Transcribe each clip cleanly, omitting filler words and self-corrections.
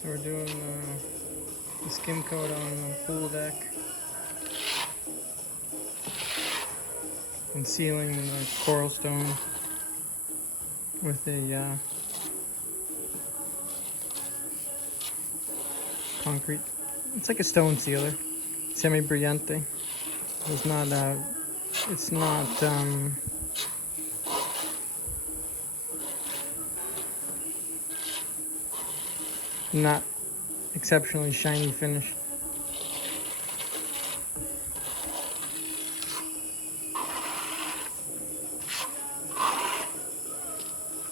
So we're doing the skim coat on the pool deck and sealing the coral stone with a concrete. It's like a stone sealer, semi brillante. It's not. It's not. Not exceptionally shiny finish.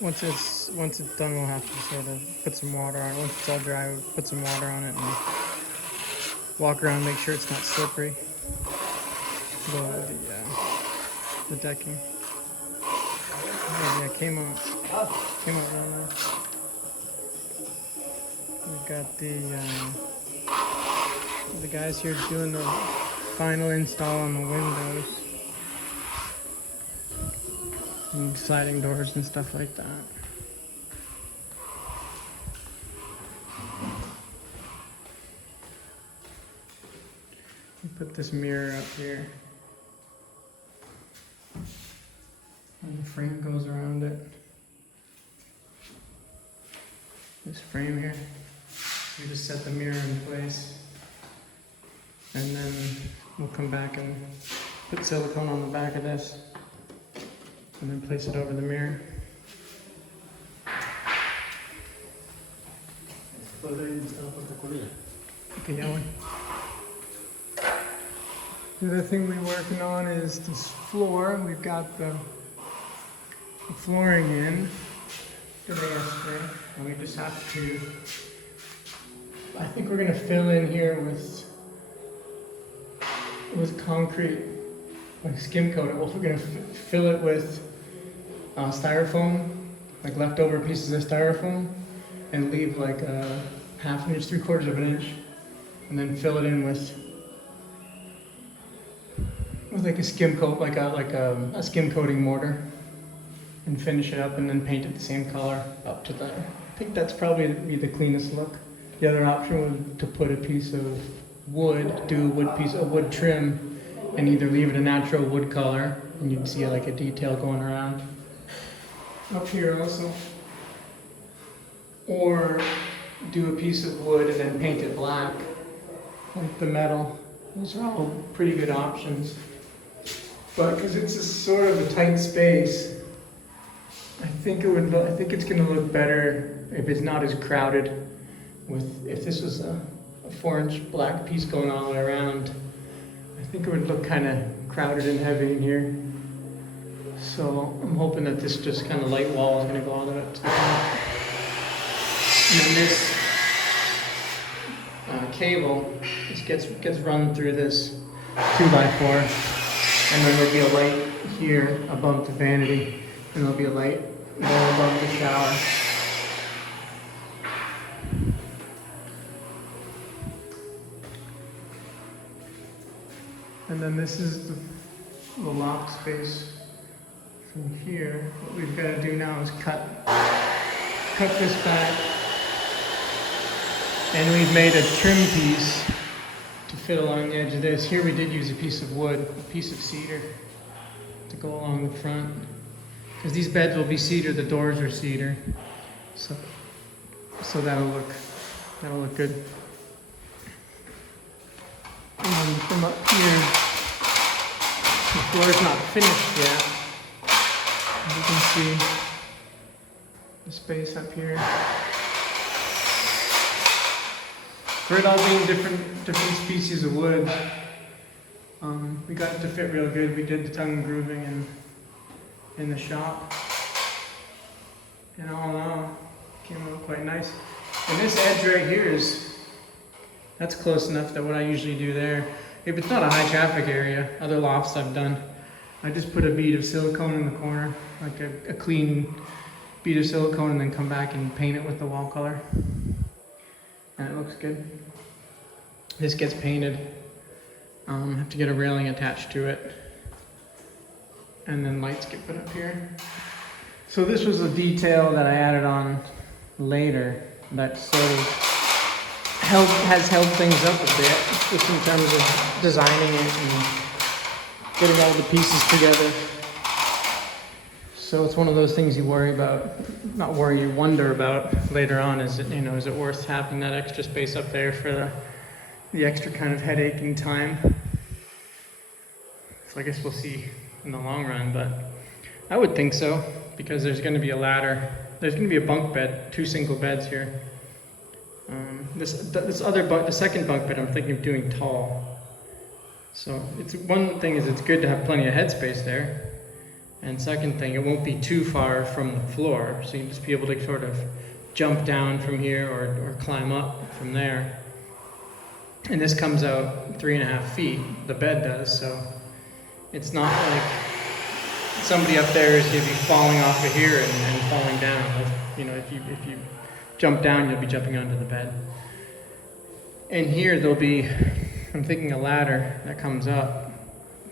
Once it's done, we'll have to sort of put some water on it. Once it's all dry, we'll put some water on it and walk around, make sure it's not slippery. The decking. Oh, yeah, came out really nice. We've got the guys here doing the final install on the windows and sliding doors and stuff like that. We put this mirror up here and the frame goes around it. This frame here, we just set the mirror in place and then we'll come back and put silicone on the back of this and then place it over the mirror. Okay, yelling. The other thing we're working on is this floor. We've got the flooring in today, and we just have to, I think we're gonna fill in here with concrete, like skim coat it. We're gonna fill it with styrofoam, like leftover pieces of styrofoam, and leave like a ½ inch, 3/4 of an inch, and then fill it in with like a skim coat, like a skim coating mortar, and finish it up, and then paint it the same color up to there. I think that's probably be the cleanest look. The other option would to put a piece of wood, do a wood trim, and either leave it a natural wood color, and you can see like a detail going around up here also, or do a piece of wood and then paint it black, like the metal. Those are all pretty good options. But because it's a sort of a tight space, I think it's going to look better if it's not as crowded. If this was a 4-inch black piece going all the way around, I think it would look kind of crowded and heavy in here. So I'm hoping that this just kind of light wall is going to go all the way up to the top. And then this cable just gets run through this 2x4, and then there'll be a light here above the vanity, and there'll be a light there above the shower. And then this is the lock space from here. What we've got to do now is cut this back. And we've made a trim piece to fit along the edge of this. Here we did use a piece of wood, a piece of cedar to go along the front. Because these beds will be cedar, the doors are cedar. So that'll look good. And from up here, the floor's not finished yet. As you can see the space up here. For it all being different species of wood, we got it to fit real good. We did the tongue grooving in the shop. And all in all, came out quite nice. And this edge right here that's close enough that what I usually do there, if it's not a high traffic area, other lofts I've done, I just put a bead of silicone in the corner, like a clean bead of silicone, and then come back and paint it with the wall color. And it looks good. This gets painted. Have to get a railing attached to it. And then lights get put up here. So this was a detail that I added on later that sort of has held things up a bit, just in terms of designing it and getting all the pieces together. So it's one of those things you worry about, not worry, you wonder about later on. Is it worth having that extra space up there for the extra kind of headaching time? So I guess we'll see in the long run, but I would think so, because there's going to be a ladder. There's going to be a bunk bed, 2 single beds here. The second bunk bed I'm thinking of doing tall. So it's one thing is it's good to have plenty of headspace there. And second thing, it won't be too far from the floor. So you just be able to sort of jump down from here or climb up from there. And this comes out 3.5 feet, the bed does, so it's not like somebody up there is going to be falling off of here and falling down. If you jump down, you'll be jumping onto the bed. And here there'll be, I'm thinking, a ladder that comes up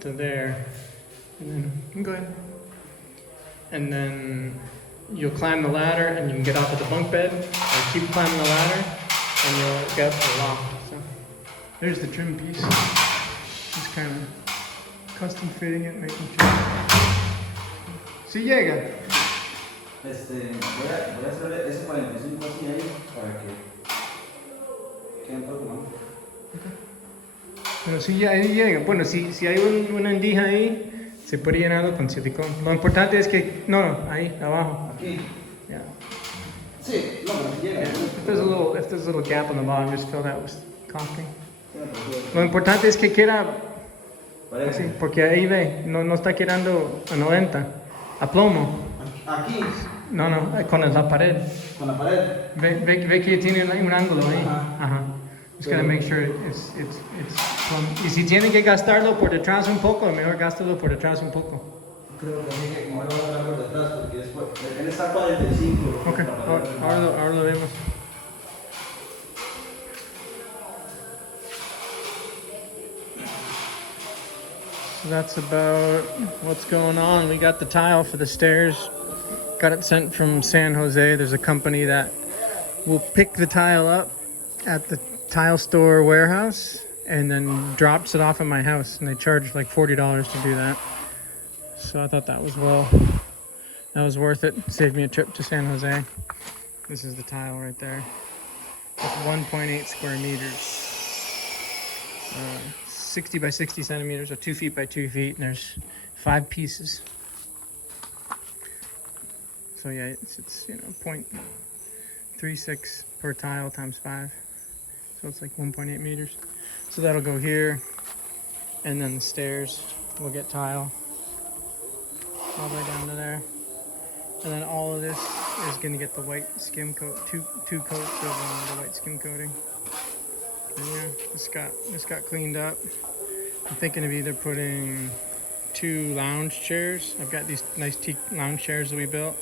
to there. And then, go ahead. And then you'll climb the ladder and you can get off of the bunk bed, or keep climbing the ladder and you'll get up to the loft. So there's the trim piece. Just kind of custom fitting it, making sure. Si llega. Voy a hacer ese 45 así ahí para que quede un poco más. Pero si ya ahí llega. Bueno, si hay una endija ahí, se puede llenarlo con silicón. Lo importante es que, ahí, abajo. Aquí. Yeah. Sí, no, pero si llega. If there's a little gap on the bottom, just fill that with caulking. Lo importante es que queda así, porque ahí ve, no está quedando a 90, a plomo. Aquí. No, con la pared. Con la pared. Ve que tiene un ángulo ahí. Ajá. Just gotta make sure it's plumb. Y si tiene que gastarlo por detrás un poco, mejor gástalo por detrás un poco. Creo que hay que moverlo por detrás porque después él está 45. Ok, ahora lo vemos. So that's about what's going on. We got the tile for the stairs. Got it sent from San Jose. There's a company that will pick the tile up at the tile store warehouse and then drops it off at my house, and they charge like $40 to do that. So I thought that was worth it. Saved me a trip to San Jose. This is the tile right there. It's 1.8 square meters. 60 by 60 centimeters, or 2 feet by 2 feet, and there's 5 pieces. So yeah, it's 0.36 per tile times 5. So it's like 1.8 meters. So that'll go here, and then the stairs will get tile all the way down to there. And then all of this is going to get the white skim coat, two coats of the white skim coating. And yeah, this got cleaned up. I'm thinking of either putting 2 lounge chairs. I've got these nice teak lounge chairs that we built.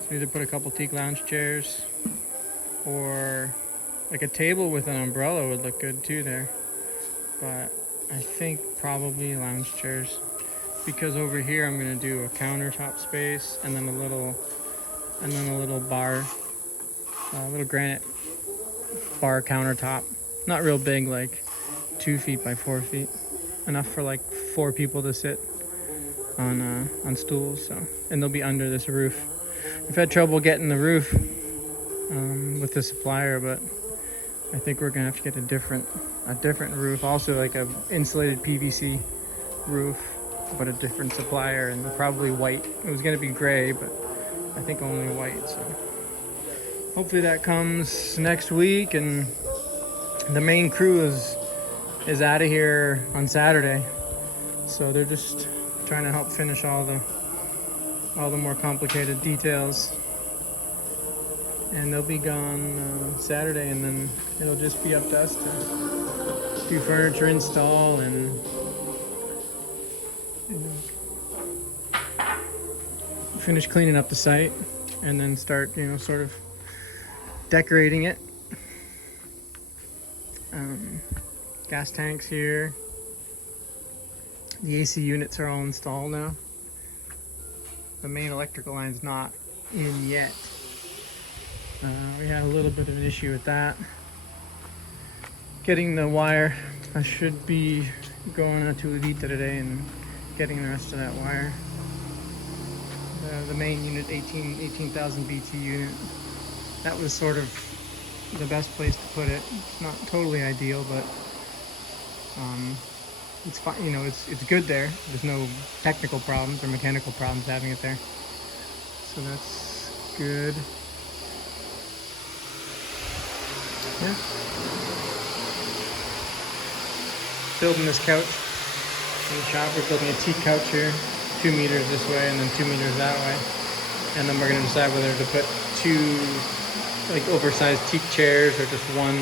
So either put a couple teak lounge chairs, or like a table with an umbrella would look good too there. But I think probably lounge chairs, because over here I'm gonna do a countertop space and then a little bar, little granite bar countertop. Not real big, like 2 feet by 4 feet. Enough for like 4 people to sit on stools. So, and they'll be under this roof. We've had trouble getting the roof with the supplier, but I think we're gonna have to get a different roof. Also like a insulated PVC roof, but a different supplier, and probably white. It was gonna be gray, but I think only white. So hopefully that comes next week, and the main crew is out of here on Saturday. So they're just trying to help finish all the more complicated details. And they'll be gone Saturday, and then it'll just be up to us to do furniture install and finish cleaning up the site, and then start, sort of decorating it. Gas tanks here. The AC units are all installed now. The main electrical line's not in yet. We had a little bit of an issue with that. getting the wire. I should be going to Elite today and getting the rest of that wire. The main unit, 18,000 BT unit. That was sort of the best place to put it. It's not totally ideal, but it's fine. You know, it's good there. There's no technical problems or mechanical problems having it there. So that's good. Yeah. Building this couch in the shop. We're building a teak couch here, 2 meters this way and then 2 meters that way. And then we're gonna decide whether to put 2 like oversized teak chairs or just one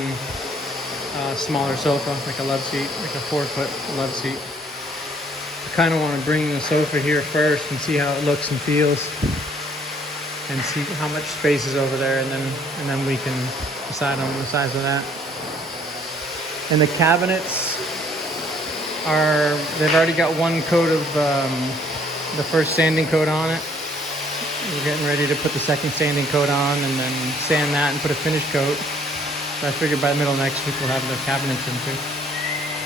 smaller sofa, like a love seat, like a 4-foot love seat. I kind of want to bring the sofa here first and see how it looks and feels, and see how much space is over there, and then we can decide on the size of that. And the cabinets they've already got 1 coat of the first sanding coat on it. We're getting ready to put the second sanding coat on and then sand that and put a finish coat. So I figured by the middle of next week we'll have the cabinets in too.